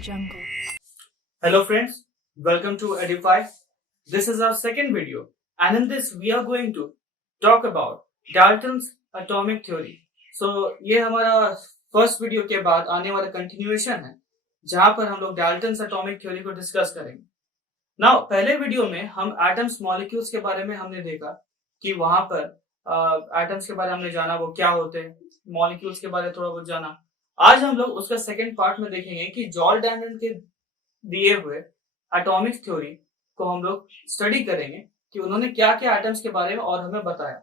Jungle. Hello friends, welcome to Edify. This is our second video and in this we are going to talk about Dalton's atomic theory. So ये हमारा first video के बाद आने वाला continuation है जहां पर हम लोग डाल्टन्स एटॉमिक थ्योरी को डिस्कस करेंगे. नाउ पहले वीडियो में हम एटम्स मॉलिक्यूल्स के बारे में हमने देखा कि वहां पर एटम्स के बारे में हमने जाना वो क्या होते हैं, मॉलिक्यूल्स के बारे में थोड़ा बहुत जाना. आज हम लोग उसका सेकंड पार्ट में देखेंगे कि जॉर्ज डैल्टन के दिए हुए एटॉमिक थ्योरी को हम लोग स्टडी करेंगे कि उन्होंने क्या क्या एटम्स के बारे में और हमें बताया.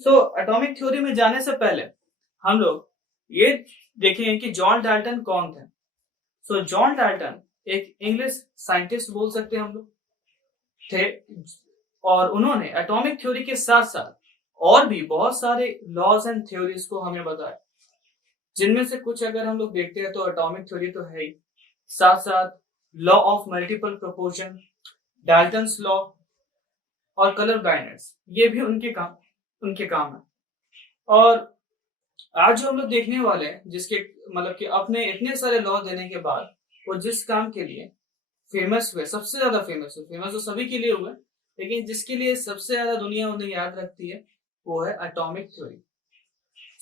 सो एटॉमिक थ्योरी में जाने से पहले हम लोग ये देखेंगे कि जॉन डाल्टन कौन थे. सो जॉन डाल्टन एक इंग्लिश साइंटिस्ट बोल सकते हैं हम लोग थे और उन्होंने एटॉमिक थ्योरी के साथ साथ और भी बहुत सारे लॉज एंड थ्योरीज को हमें बताया, जिनमें से कुछ अगर हम लोग देखते हैं तो एटॉमिक थ्योरी तो है ही, साथ साथ law of multiple proportion, Dalton's law और कलर ब्लाइंडनेस, ये भी उनके काम है. और आज जो हम लोग देखने वाले हैं जिसके मतलब कि अपने इतने सारे लॉ देने के बाद वो जिस काम के लिए फेमस हुए, सबसे ज्यादा फेमस तो सभी के लिए हुए, लेकिन जिसके लिए सबसे ज्यादा दुनिया उन्हें याद रखती है वो है एटॉमिक थ्योरी.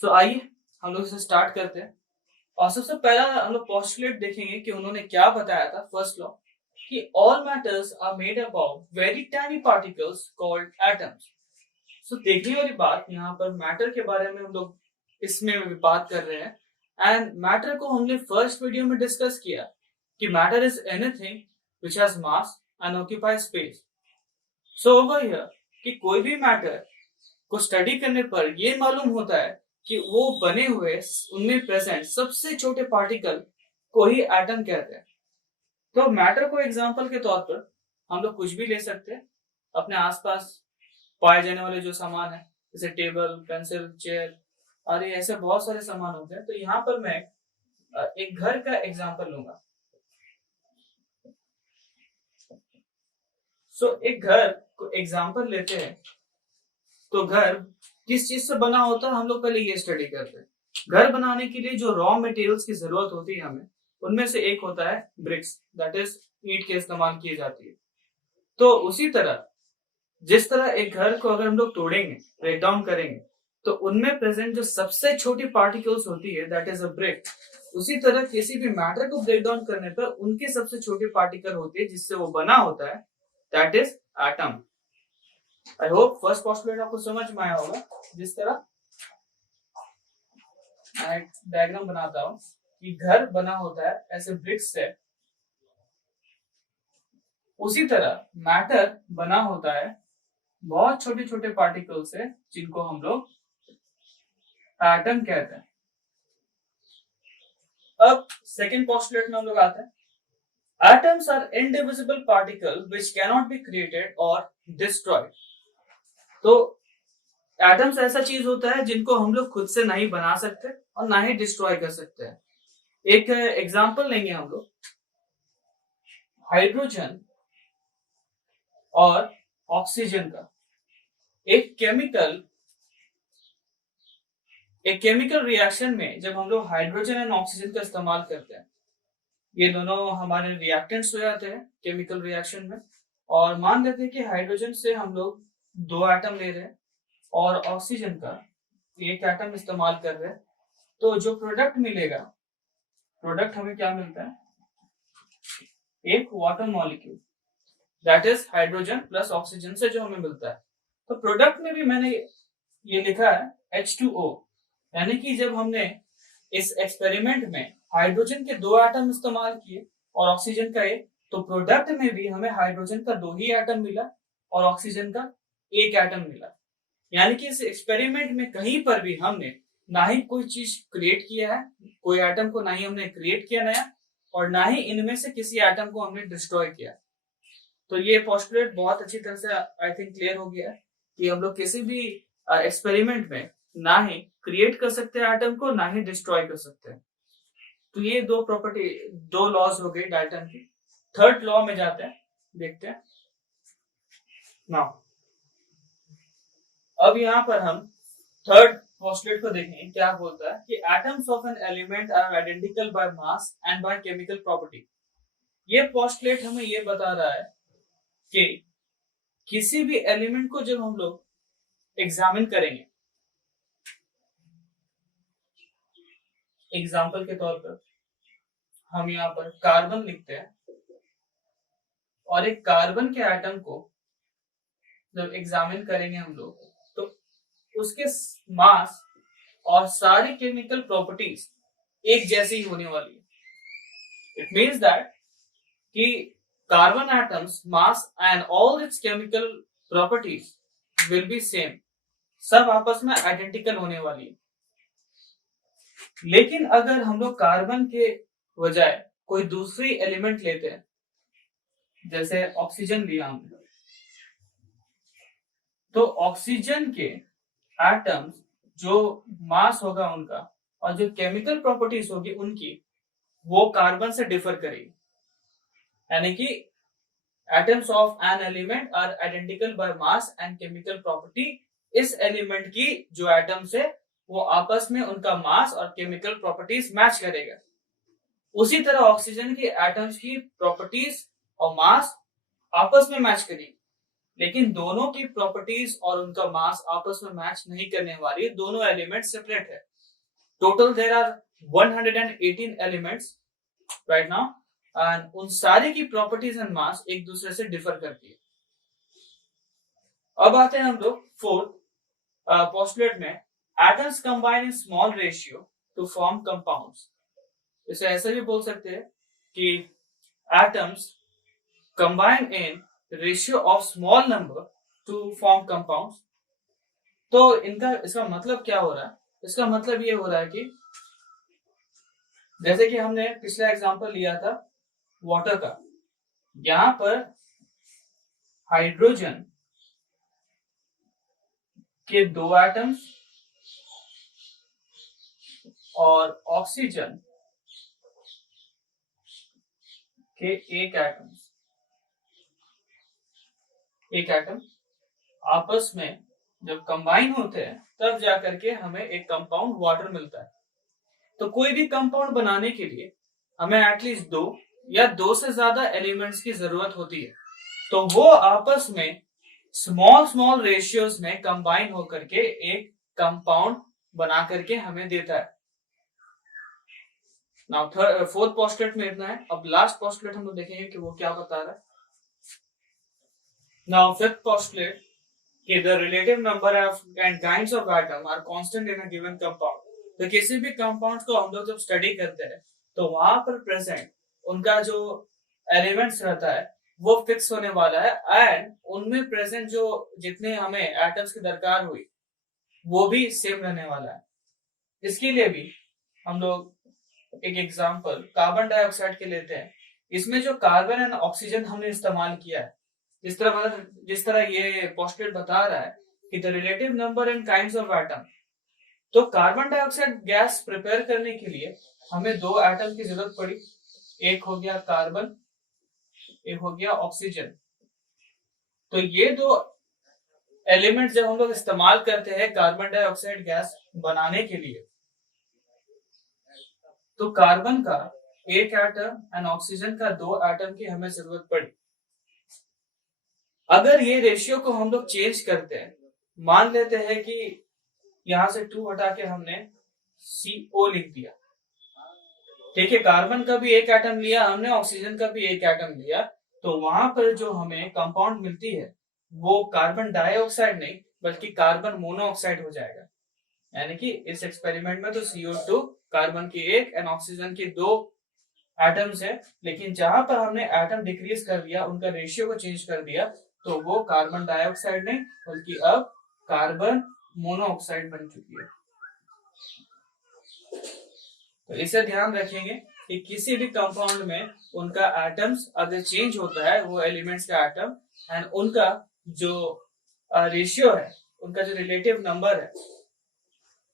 सो आइए हम लोग इसे स्टार्ट करते हैं. और सबसे पहला हम लोग पोस्टुलेट देखेंगे कि उन्होंने क्या बताया था. फर्स्ट लॉ कि all matters are made up of very tiny particles called atoms. So देखने वाली बात यहाँ पर मैटर के बारे में हम लोग इसमें बात कर रहे हैं. एंड मैटर को हमने फर्स्ट वीडियो में डिस्कस किया कि matter is anything which has mass and occupy space. So over here कि कोई भी मैटर को स्टडी करने पर ये मालूम होता है कि वो बने हुए उनमें प्रेजेंट सबसे छोटे पार्टिकल को ही एटम कहते हैं. तो मैटर को एग्जांपल के तौर पर हम लोग कुछ भी ले सकते हैं. अपने आसपास पाए जाने वाले जो सामान है जैसे टेबल, पेंसिल, चेयर और ये ऐसे बहुत सारे सामान होते हैं. तो यहाँ पर मैं एक घर का एग्जांपल लूंगा. सो एक घर को एग्जांपल लेते हैं. तो घर किस चीज से बना होता है हम लोग पहले ये स्टडी करते हैं. घर बनाने के लिए जो रॉ मटेरियल्स की जरूरत होती है हमें, उनमें से एक होता है ब्रिक्स, दैट इज ईंट के इस्तेमाल की जाती है. तो उसी तरह जिस तरह एक घर को अगर हम लोग तोड़ेंगे, ब्रेक डाउन करेंगे, तो उनमें प्रेजेंट जो सबसे छोटी पार्टिकल्स होती है दैट इज अ ब्रिक, उसी तरह किसी भी मैटर को ब्रेक डाउन करने पर उनके सबसे छोटे पार्टिकल होते हैं जिससे वो बना होता है, that is atom. I hope first postulate आपको समझ में आया होगा. जिस तरह मैं एक डायग्राम बनाता हूं कि घर बना होता है ऐसे ब्रिक्स से, उसी तरह मैटर बना होता है बहुत छोटे छोटे पार्टिकल से जिनको हम लोग एटम कहते हैं. अब सेकेंड पोस्टुलेट में हम लोग आते हैं. Atoms are indivisible particle which cannot be created और डिस्ट्रॉयड. तो एटम्स ऐसा चीज होता है जिनको हम लोग खुद से नहीं बना सकते और ना ही डिस्ट्रॉय कर सकते हैं. एक एग्जांपल लेंगे हम लोग. हाइड्रोजन और ऑक्सीजन का एक केमिकल रिएक्शन में जब हम लोग हाइड्रोजन एंड ऑक्सीजन का इस्तेमाल करते हैं, ये दोनों हमारे रिएक्टेंट्स हो जाते हैं केमिकल रिएक्शन में. और मान लेते हैं कि हाइड्रोजन से हम लोग 2 एटम ले रहे हैं और ऑक्सीजन का 1 एटम इस्तेमाल कर रहे हैं. तो जो प्रोडक्ट मिलेगा, प्रोडक्ट हमें क्या मिलता है, एक water molecule, that is hydrogen plus oxygen से जो हमें मिलता है. तो प्रोडक्ट में भी मैंने ये लिखा है H2O, यानी कि जब हमने इस एक्सपेरिमेंट में हाइड्रोजन के 2 एटम इस्तेमाल किए और ऑक्सीजन का 1, तो प्रोडक्ट में भी हमें हाइड्रोजन का 2 ही एटम मिला और ऑक्सीजन का 1 एटम मिला. यानी कि इस एक्सपेरिमेंट में कहीं पर भी हमने ना ही कोई चीज क्रिएट किया है, कोई एटम को ना ही हमने क्रिएट किया नया, और ना ही इनमें से किसी एटम को हमने डिस्ट्रॉय किया. तो ये पोस्टुलेट बहुत अच्छी तरह से आई थिंक क्लियर हो गया है कि हम लोग किसी भी एक्सपेरिमेंट में ना ही क्रिएट कर सकते हैं एटम को, ना ही डिस्ट्रॉय कर सकते हैं. तो ये दो लॉज हो गई डाल्टन की. थर्ड लॉ में जाते हैं, देखते हैं नाउ. अब यहाँ पर हम थर्ड पोस्टलेट को देखें क्या बोलता है कि atoms of an element are identical by mass and by chemical property. ये पोस्टलेट हमें ये बता रहा है कि किसी भी एलिमेंट को जब हम लोग एग्जामिन करेंगे, एग्जाम्पल के तौर पर हम यहाँ पर कार्बन लिखते हैं, और एक कार्बन के एटम को जब एग्जामिन करेंगे हम लोग तो उसके मास और सारी केमिकल प्रॉपर्टीज एक जैसी ही होने वाली है। इट मीन्स दैट कि carbon atoms mass and all it's chemical properties will be same, सब आपस में आइडेंटिकल होने वाली है। लेकिन अगर हम लोग कार्बन के बजाय कोई दूसरी एलिमेंट लेते हैं, जैसे ऑक्सीजन लिया हमने, तो ऑक्सीजन के एटम्स जो मास होगा उनका और जो केमिकल प्रॉपर्टीज होगी उनकी, वो कार्बन से डिफर करेगी। यानी कि atoms of an element are identical by mass and chemical property. इस एलिमेंट की जो एटम्स है वो आपस में उनका मास और केमिकल प्रॉपर्टीज मैच करेगा। उसी तरह ऑक्सीजन की एटम्स की प्रॉपर्टीज और मास आपस में मैच करेगी, लेकिन दोनों की प्रॉपर्टीज और उनका मास आपस में मैच नहीं करने वाली, दोनों एलिमेंट सेपरेट है। Total there are 118 elements right now, and उन सारे की प्रॉपर्टीज एंड मास एक दूसरे से डिफर करती है। अब आते हैं हम लोग फोर्थ पोस्टुलेट में, atoms combine in small ratio two form compounds. इसे ऐसे भी बोल सकते हैं कि atoms combine in ratio of small number two form compounds. तो इसका मतलब क्या हो रहा है? इसका मतलब ये हो रहा है कि जैसे कि हमने पिछला एग्जांपल लिया था वाटर का, यहां पर हाइड्रोजन के 2 एटम्स और ऑक्सीजन के एक एटम आपस में जब कंबाइन होते हैं तब जाकर के हमें एक कंपाउंड वाटर मिलता है। तो कोई भी कंपाउंड बनाने के लिए हमें एटलीस्ट 2 या 2 से ज्यादा एलिमेंट्स की जरूरत होती है। तो वो आपस में स्मॉल रेशियोज में कंबाइन होकर के एक कंपाउंड बना करके हमें देता है। नाउ फोर्थ पोस्टुलेट में इतना है। अब लास्ट पोस्टुलेट हम लोग देखेंगे कि वो क्या बता रहा है। नाउ फिफ्थ पोस्टुलेट कि the relative number of and kinds of atom are constant in a given compound। तो किसी भी कंपाउंड को हम लोग जब स्टडी करते हैं तो वहां पर प्रेजेंट उनका जो एलिमेंट्स रहता है वो फिक्स होने वाला है, एंड उनमें प्रेजेंट जो जितने हमें एटम्स की दरकार हुई वो भी सेम रहने वाला है। इसके लिए भी हम लोग एक एग्जांपल कार्बन डाइऑक्साइड के लेते हैं। इसमें जो कार्बन एंड ऑक्सीजन हमने इस्तेमाल किया है, जिस तरह ये पोस्टुलेट बता रहा है कि the relative number and kinds of atom, तो कार्बन डाइऑक्साइड गैस प्रिपेयर करने के लिए हमें 2 एटम की जरूरत पड़ी। एक हो गया कार्बन, एक हो गया ऑक्सीजन। तो ये 2 एलिमेंट जब हम लोग इस्तेमाल करते हैं कार्बन डाइऑक्साइड गैस बनाने के लिए, तो कार्बन का एक एटम एंड ऑक्सीजन का 2 एटम की हमें जरूरत पड़ी। अगर ये रेशियो को हम लोग चेंज करते हैं, मान लेते हैं कि यहां से 2 हटा के हमने CO लिख दिया, ठीक है, कार्बन का भी एक एटम लिया हमने, ऑक्सीजन का भी एक एटम लिया, तो वहां पर जो हमें कंपाउंड मिलती है वो कार्बन डाइऑक्साइड नहीं बल्कि कार्बन मोनोऑक्साइड हो जाएगा। यानी कि इस एक्सपेरिमेंट में तो CO2 कार्बन की एक एंड ऑक्सीजन की 2 एटम्स है, लेकिन जहां पर हमने एटम डिक्रीज कर दिया, उनका रेशियो को चेंज कर दिया, तो वो कार्बन डाइऑक्साइड नहीं बल्कि अब कार्बन मोनोऑक्साइड बन चुकी है। तो इसे ध्यान रखेंगे कि किसी भी कंपाउंड में उनका एटम्स अगर चेंज होता है, वो एलिमेंट्स का एटम एंड उनका जो रेशियो है, उनका जो रिलेटिव नंबर है,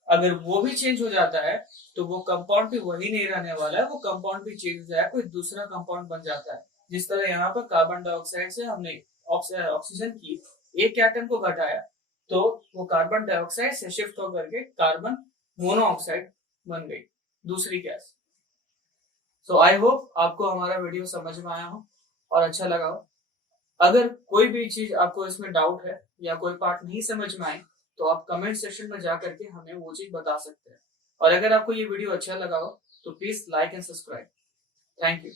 अगर वो भी चेंज हो जाता है तो वो कंपाउंड भी वही नहीं रहने वाला है, वो कंपाउंड भी चेंज हो जाएगा, कोई दूसरा कंपाउंड बन जाता है। जिस तरह यहाँ पर कार्बन डाइऑक्साइड से हमने ऑक्सीजन की एक एटम को घटाया, तो वो कार्बन डाइऑक्साइड से शिफ्ट होकर के कार्बन मोनोऑक्साइड बन गई, दूसरी गैस। सो आई होप आपको हमारा वीडियो समझ में आया हो और अच्छा लगा हो। अगर कोई भी चीज आपको इसमें डाउट है या कोई पार्ट नहीं समझ में आए तो आप कमेंट सेक्शन में जा करके हमें वो चीज बता सकते हैं। और अगर आपको ये वीडियो अच्छा लगा हो तो please like and subscribe. Thank you.